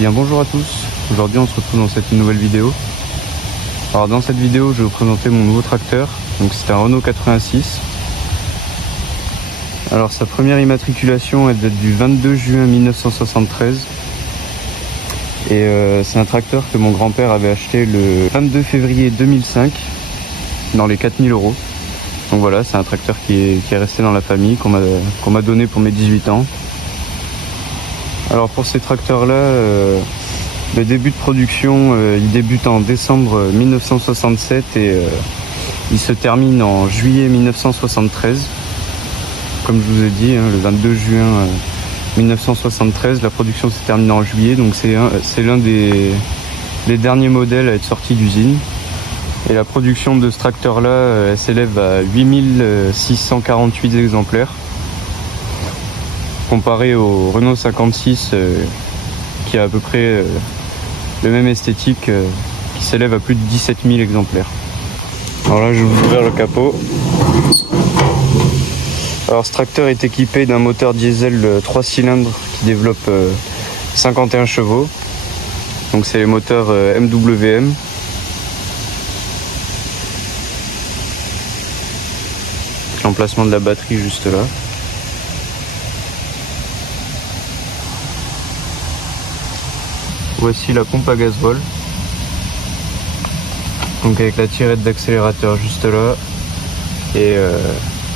bien bonjour à tous, aujourd'hui on se retrouve dans cette nouvelle vidéo. Alors dans cette vidéo je vais vous présenter mon nouveau tracteur, donc c'est un Renault 86. Alors sa première immatriculation elle date du 22 juin 1973 et c'est un tracteur que mon grand-père avait acheté le 22 février 2005 dans les 4000 €. Donc voilà, c'est un tracteur qui est resté dans la famille, qu'on m'a donné pour mes 18 ans. Alors pour ces tracteurs-là, le début de production, il débute en décembre 1967 et il se termine en juillet 1973. Comme je vous ai dit, le 22 juin 1973, la production s'est terminée en juillet, donc c'est l'un des derniers modèles à être sorti d'usine. Et la production de ce tracteur-là, elle s'élève à 8648 exemplaires. Comparé au Renault 56 qui a à peu près le même esthétique, qui s'élève à plus de 17 000 exemplaires. Alors là je vais vous ouvrir le capot. Alors ce tracteur est équipé d'un moteur diesel 3 cylindres qui développe 51 chevaux. Donc c'est les moteurs MWM. L'emplacement de la batterie juste là. Voici la pompe à gasoil, donc avec la tirette d'accélérateur juste là et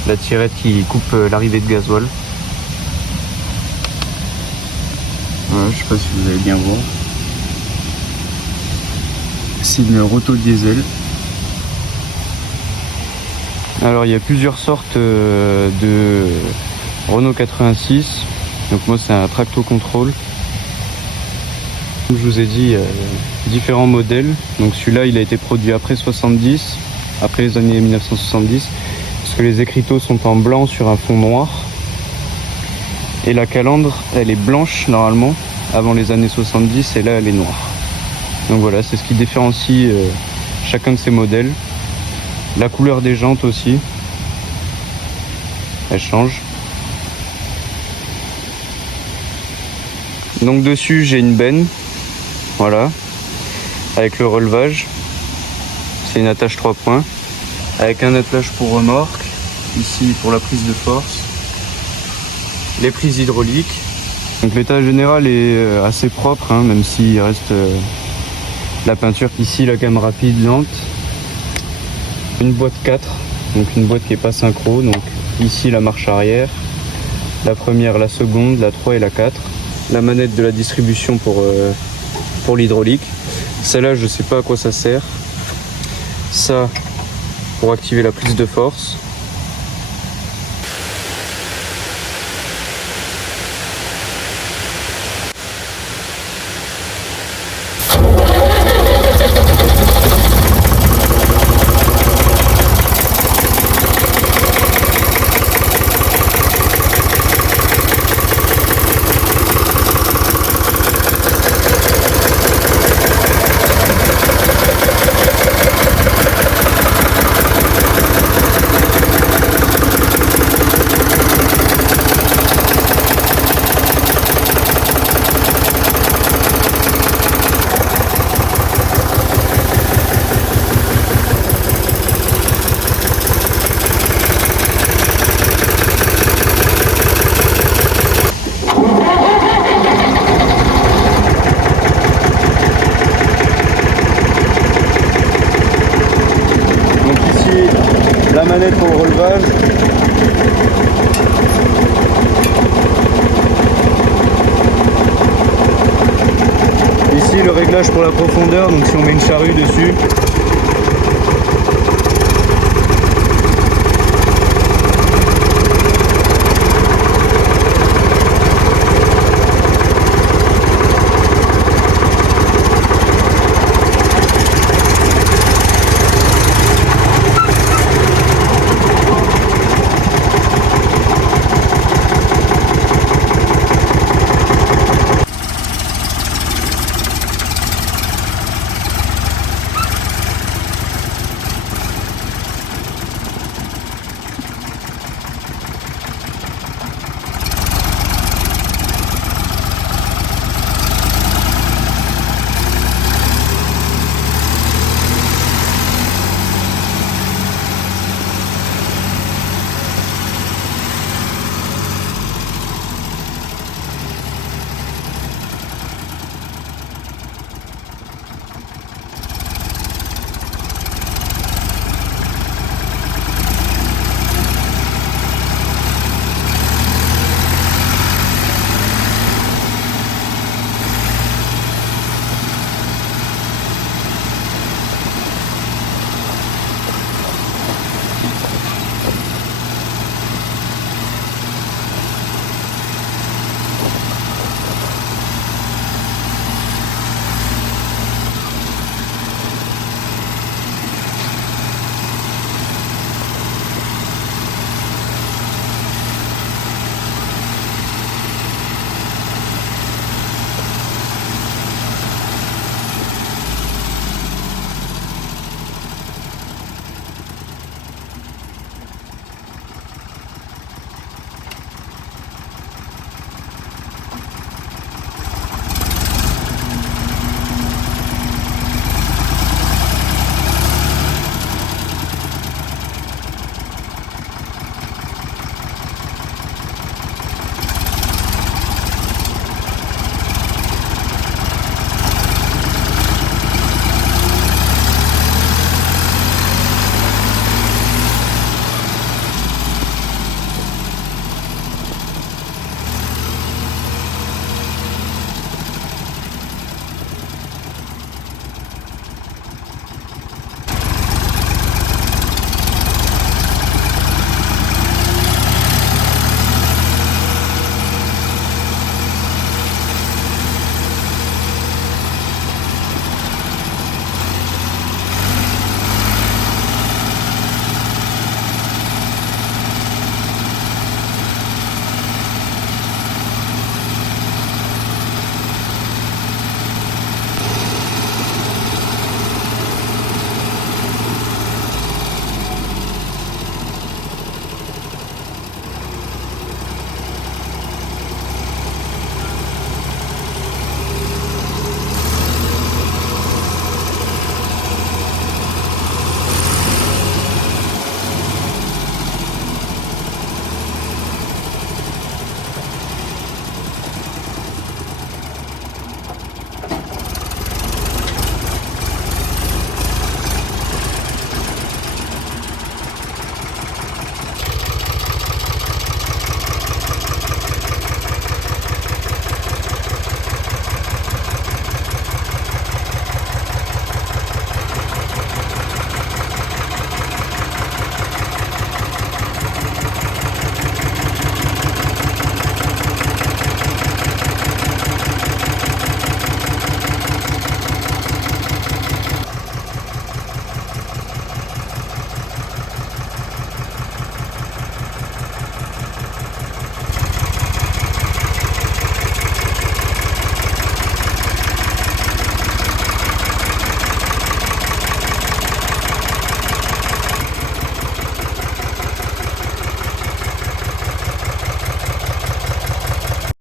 la tirette qui coupe l'arrivée de gasoil. Voilà, je sais pas si vous allez bien voir. C'est une roto diesel. Alors il y a plusieurs sortes de Renault 86, donc moi c'est un Tracto Control. Comme je vous ai dit, différents modèles. Donc celui-là, il a été produit après 70, après les années 1970, parce que les écriteaux sont en blanc sur un fond noir. Et la calandre, elle est blanche normalement, avant les années 70, et là, elle est noire. Donc voilà, c'est ce qui différencie chacun de ces modèles. La couleur des jantes aussi, elle change. Donc dessus, j'ai une benne. Voilà, avec le relevage, c'est une attache 3 points, avec un attelage pour remorque, ici pour la prise de force, les prises hydrauliques. Donc l'état général est assez propre, même s'il reste la peinture. Ici la gamme rapide lente, une boîte 4, donc une boîte qui n'est pas synchro, donc ici la marche arrière, la première, la seconde, la 3 et la 4, la manette de la distribution pour l'hydraulique. Celle-là, je sais pas à quoi ça sert. Ça, pour activer la prise de force. La manette pour le relevage. Ici le réglage pour la profondeur, donc si on met une charrue dessus,